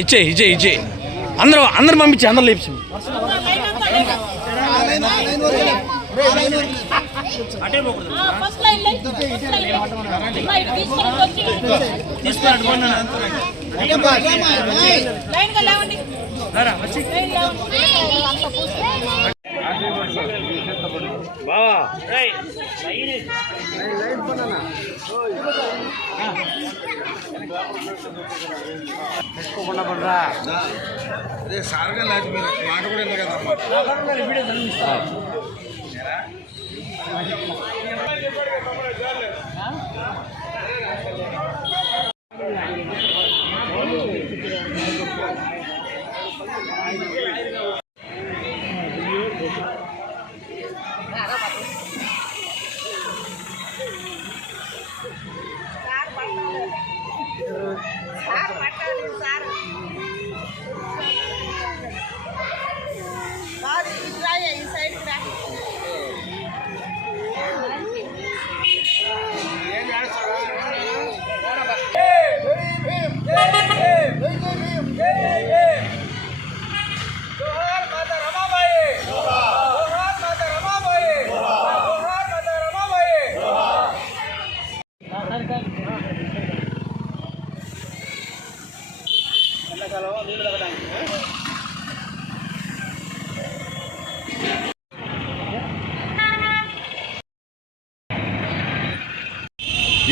ఇచ్చే అందరూ పంపించి అందరూ లేపించి అదే సార్గా లేదు మీరు మాట కూడా ఎందుకు కదమ్మా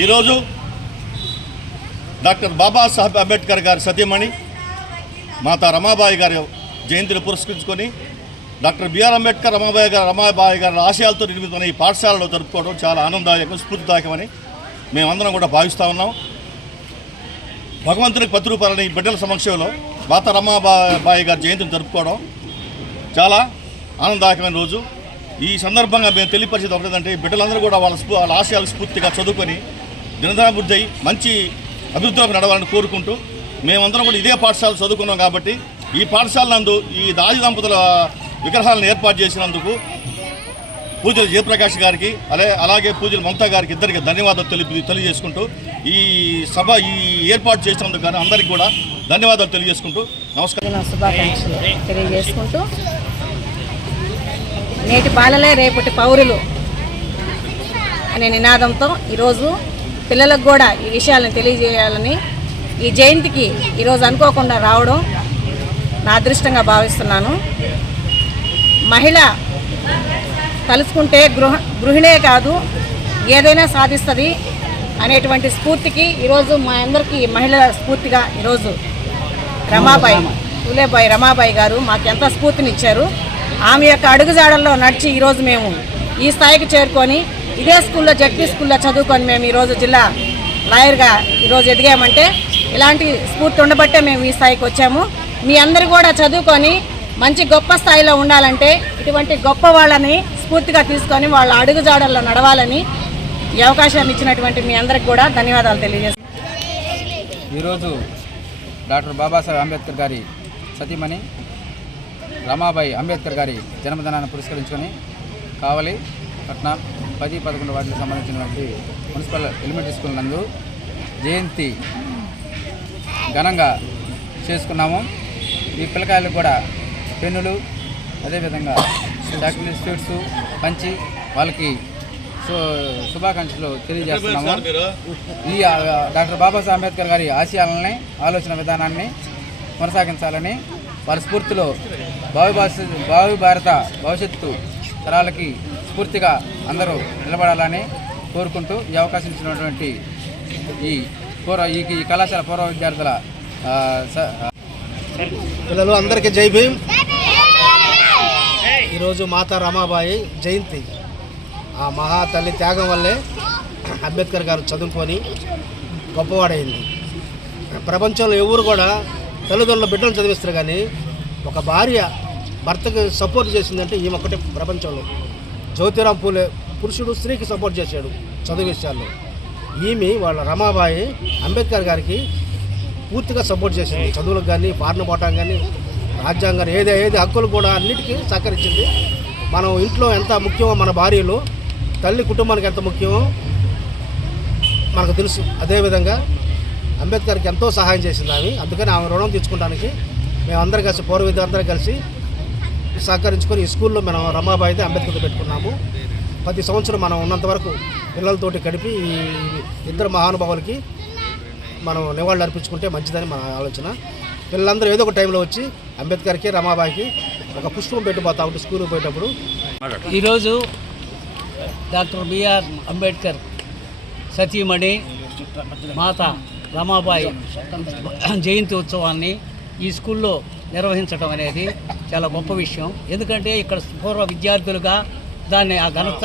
ఈరోజు డాక్టర్ బాబాసాహెబ్ అంబేద్కర్ గారి సతీమణి మాతా రమాబాయి గారి జయంతిని పురస్కరించుకొని డాక్టర్ బిఆర్ అంబేద్కర్ రమాబాయి గారి ఆశయాలతో నిర్మితమైన ఈ పాఠశాలలో జరుపుకోవడం చాలా ఆనందదాయకం, స్ఫూర్తిదాయకమని మేమందరం కూడా భావిస్తూ ఉన్నాం. భగవంతునికి ప్రతిరూపాలని ఈ బిడ్డల సమక్షంలో మాతా రమాబాయి గారి జయంతిని జరుపుకోవడం చాలా ఆనందదాయకమైన రోజు. ఈ సందర్భంగా మేము తెలియపరిచేది ఒకటేంటంటే బిడ్డలందరూ కూడా వాళ్ళ ఆశయాలు స్ఫూర్తిగా చదువుకొని దినదాభివృద్ధి అయి మంచి అభివృద్ధిలోకి నడవాలని కోరుకుంటూ మేమందరం కూడా ఇదే పాఠశాల చదువుకున్నాం కాబట్టి ఈ పాఠశాల నందు ఈ దాది దంపతుల విగ్రహాలను ఏర్పాటు చేసినందుకు పూజలు జయప్రకాష్ గారికి అలాగే పూజలు మమతా గారికి ఇద్దరికి ధన్యవాదాలు తెలియజేసుకుంటూ ఈ ఏర్పాటు చేసినందుకు కానీ అందరికీ కూడా ధన్యవాదాలు తెలియజేసుకుంటూ నమస్కారం శుభాకాంక్షలు తెలియజేసుకుంటూ నేటి బాలలే రేపటి పౌరులు అనే నినాదంతో ఈరోజు పిల్లలకు కూడా ఈ విషయాలను తెలియజేయాలని ఈ జయంతికి ఈరోజు అనుకోకుండా రావడం నా అదృష్టంగా భావిస్తున్నాను. మహిళ తలుచుకుంటే గృహిణే కాదు ఏదైనా సాధిస్తుంది అనేటువంటి స్ఫూర్తికి ఈరోజు మా అందరికీ మహిళల స్ఫూర్తిగా ఈరోజు పూలేబాయి రమాబాయి గారు మాకు ఎంత స్ఫూర్తినిచ్చారు. ఆమె యొక్క అడుగుజాడల్లో నడిచి ఈరోజు మేము ఈ స్థాయికి చేరుకొని ఇదే స్కూల్లో జడ్పీ స్కూల్లో చదువుకొని మేము ఈరోజు జిల్లా లాయర్గా ఈరోజు ఎదిగామంటే ఇలాంటి స్ఫూర్తి ఉండబట్టే మేము ఈ స్థాయికి వచ్చాము. మీ అందరూ కూడా చదువుకొని మంచి గొప్ప స్థాయిలో ఉండాలంటే ఇటువంటి గొప్ప వాళ్ళని స్ఫూర్తిగా తీసుకొని వాళ్ళ అడుగుజాడల్లో నడవాలని ఈ అవకాశాన్ని ఇచ్చినటువంటి మీ అందరికి కూడా ధన్యవాదాలు తెలియజేస్తాను. ఈరోజు డాక్టర్ బాబాసాహెబ్ అంబేద్కర్ గారి సతీమణి రమాబాయి అంబేద్కర్ గారి జన్మదినాన్ని పురస్కరించుకొని కావలి పట్న 10-11 వార్డులకు సంబంధించినటువంటి మున్సిపల్ ఎలిమెంటరీ స్కూల్ నందు జయంతి ఘనంగా చేసుకున్నాము. ఈ పిల్లకాయలకు కూడా పెన్నులు అదేవిధంగా చాక్లెట్ స్వీట్స్ పంచి వాళ్ళకి శుభాకాంక్షలు తెలియజేస్తున్నాము. ఈ డాక్టర్ బాబాసాహెబ్ అంబేద్కర్ గారి ఆశయాలని ఆలోచన విధానాన్ని కొనసాగించాలని వారి స్ఫూర్తిలో భావి భారత భవిష్యత్తు తరాలకి స్ఫూర్తిగా అందరూ నిలబడాలని కోరుకుంటూ ఈ అవకాశం ఇచ్చినటువంటి ఈ కళాశాల పూర్వ విద్యార్థుల పిల్లలు అందరికీ జై భీమ్. ఈరోజు మాతా రమాబాయి జయంతి. ఆ మహా తల్లి త్యాగం వల్లే అంబేద్కర్ గారు చదువుకొని గొప్పవాడైంది. ప్రపంచంలో ఎవరు కూడా తల్లిదండ్రుల బిడ్డలు చదివిస్తారు కానీ ఒక భార్య భర్తకు సపోర్ట్ చేసిందంటే ఈమె ఒకటే ప్రపంచంలో. జ్యోతిరామ్ పూలే పురుషుడు స్త్రీకి సపోర్ట్ చేశాడు చదువు విషయాల్లో. ఈమె వాళ్ళ రమాబాయి అంబేద్కర్ గారికి పూర్తిగా సపోర్ట్ చేసింది. చదువులకు కానీ పాటన పోవటం కానీ రాజ్యాంగాన్ని ఏది హక్కులు కూడా అన్నిటికీ సహకరించింది. మనం ఇంట్లో ఎంత ముఖ్యమో మన భార్యలు, తల్లి కుటుంబానికి ఎంత ముఖ్యమో మనకు తెలుసు. అదేవిధంగా అంబేద్కర్కి ఎంతో సహాయం చేసింది ఆమె. అందుకని ఆమె రుణం తీర్చుకోవడానికి మేమందరం కలిసి పూర్వ విద్యార్థులందరూ కలిసి సహకరించుకొని ఈ స్కూల్లో మనం రమాబాయిది అంబేద్కర్తో పెట్టుకున్నాము. ప్రతి సంవత్సరం మనం ఉన్నంత వరకు పిల్లలతోటి గడిపి ఈ ఇద్దరు మహానుభావులకి మనం నివాళులు అర్పించుకుంటే మంచిదని మన ఆలోచన. పిల్లలందరూ ఏదో ఒక టైంలో వచ్చి అంబేద్కర్కి రమాబాయికి ఒక పుష్పం పెట్టిపోతా ఉంటే స్కూల్కి పోయేటప్పుడు. ఈరోజు డాక్టర్ బిఆర్ అంబేద్కర్ సతీమణి మాత రమాబాయి జయంతి ఉత్సవాన్ని ఈ స్కూల్లో నిర్వహించడం అనేది చాలా గొప్ప విషయం. ఎందుకంటే ఇక్కడ పూర్వ విద్యార్థులుగా దాన్ని ఆ ఘనత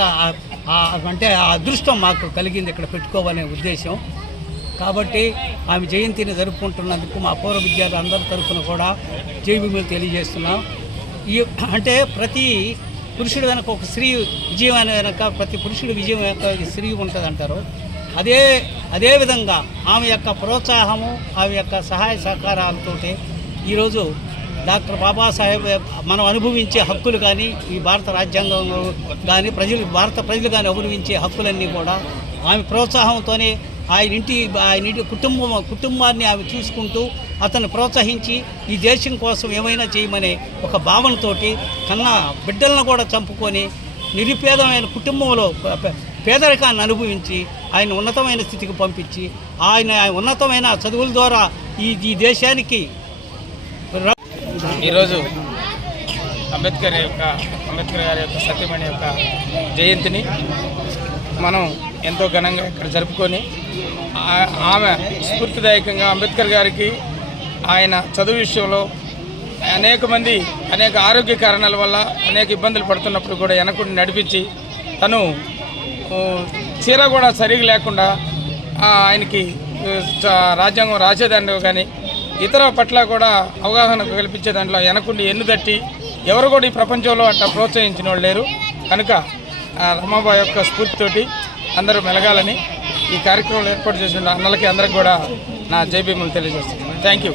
అంటే ఆ అదృష్టం మాకు కలిగింది ఇక్కడ పెట్టుకోవాలనే ఉద్దేశం. కాబట్టి ఆమె జయంతిని జరుపుకుంటున్నందుకు మా పూర్వ విద్యార్థులు అందరి తరఫున కూడా జైభీములు తెలియజేస్తున్నాం. అంటే ప్రతి పురుషుడు వెనక ఒక స్త్రీ విజయం అనే వెనక ప్రతి పురుషుడి విజయం వెనక స్త్రీ ఉంటుంది అంటారు. అదే విధంగా ఆమె యొక్క ప్రోత్సాహము, ఆమె యొక్క సహాయ సహకారాలతోటి ఈరోజు డాక్టర్ బాబాసాహెబ్ మనం అనుభవించే హక్కులు కానీ, ఈ భారత రాజ్యాంగంలో కానీ భారత ప్రజలు కానీ అనుభవించే హక్కులన్నీ కూడా ఆమె ప్రోత్సాహంతోనే ఆయన ఇంటి కుటుంబాన్ని ఆమె చూసుకుంటూ అతన్ని ప్రోత్సహించి ఈ దేశం కోసం ఏమైనా చేయమనే ఒక భావనతోటి కన్నా బిడ్డలను కూడా చంపుకొని నిరుపేదమైన కుటుంబంలో పేదరికాన్ని అనుభవించి ఆయన ఉన్నతమైన స్థితికి పంపించి ఆయన ఉన్నతమైన చదువుల ద్వారా ఈ దేశానికి. ఈరోజు అంబేద్కర్ గారి యొక్క సతీమణి యొక్క జయంతిని మనం ఎంతో ఘనంగా ఇక్కడ జరుపుకొని ఆమె స్ఫూర్తిదాయకంగా అంబేద్కర్ గారికి ఆయన చదువు విషయంలో అనేక ఆరోగ్య కారణాల వల్ల అనేక ఇబ్బందులు పడుతున్నప్పుడు కూడా వెనకుండి నడిపించి తను చీర కూడా సరిగా లేకుండా ఆయనకి రాజ్యాంగం రాసేదాంట్లో కానీ ఇతర పట్ల కూడా అవగాహన కల్పించే దాంట్లో వెనకుండి ఎన్నుదట్టి ఎవరు కూడా ఈ ప్రపంచంలో అట్లా ప్రోత్సహించిన వాళ్ళు లేరు. కనుక రమాబాయి యొక్క స్ఫూర్తితోటి అందరూ మెలగాలని ఈ కార్యక్రమంలో ఏర్పాటు చేసిన అన్నలకి అందరికి కూడా నా జైభీములు తెలియజేస్తున్నాను. Thank you.